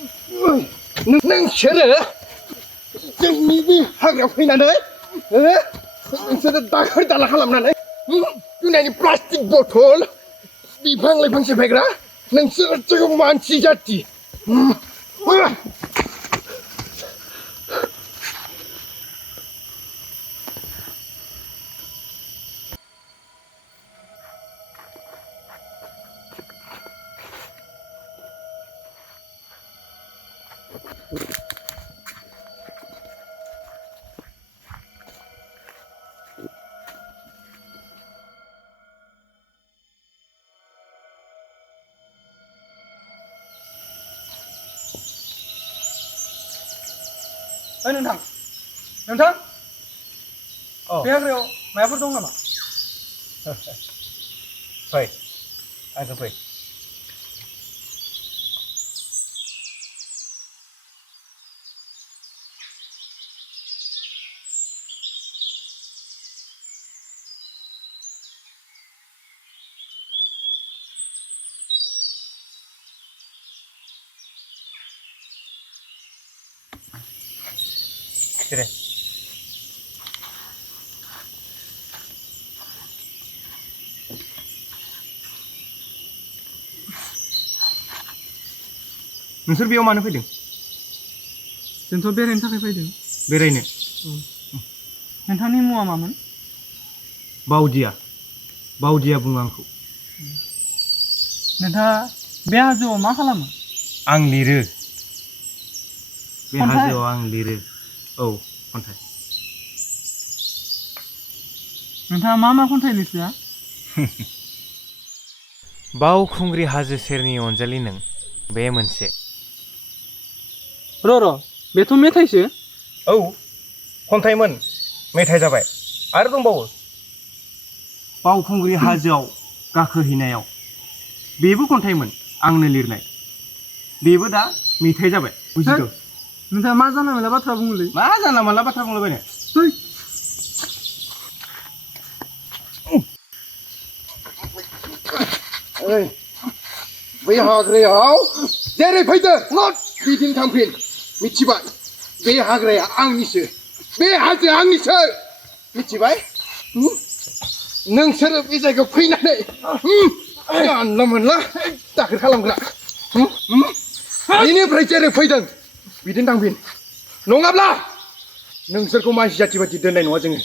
नोंसोरो जोंनि बे हाग्रायाव फैनानै नोंसोरो दाखोर दाला खालामनानै दुनियानि प्लास्टिक बथल बिफां लाइफां सेफायग्रा नोंसोरो जों मानसि जाथि नोंथां बे हाग्रायाव माबाफोर दं नामा? फै आंजों फै दे नोंसोर बेयाव मानो फैदों? जोंथ' बेरायनो थाखाय फैदों। बेरायनो? नोंथांनि मुङा मामोन? बावदिया बुङो आंखौ। नोंथाङा बे हाजोआव मा खालामो? आं लिरो। बे खन्थाइ? हाजोआव आं लिरो। औ खन्थाइ। नोंथाङा मा खन्थाइ लिरखो? बावखुंग्रि हाजो सेरनि अनजालि नों बे मोनसे। र' बेथ' मेथाइसो। औ खन्थाइमोन मेथाइ जाबाय आरो दंबावो बावखुंग्रि हाजोआव गाखोहैनायाव बेबो खन्थाइमोन आंनो लिरनाय बेबो दा मेथाइ जाबाय बुजिदों? नोंथाङा मा जानला मोनला बाथ्रा बुङोलै? मा जानला मोनला बाथ्रा बुंलाबायनो? बै हाग्रायाव जेरै फैदों बिदिनो थांफिन मिथिबाय? बे हाग्राया आंनिसो बे हाजोआ आंनिसो मिथिबाय? नोंसोरो बे जायगायाव फैनानै जानला मोनला दाखोर खालामग्रा बेनिफ्राय जेरै फैदों बिदिनो थांफिन नङाब्ला नोंसोरखौ मानसि जाथि बायदि दोननाय नङा जोङो।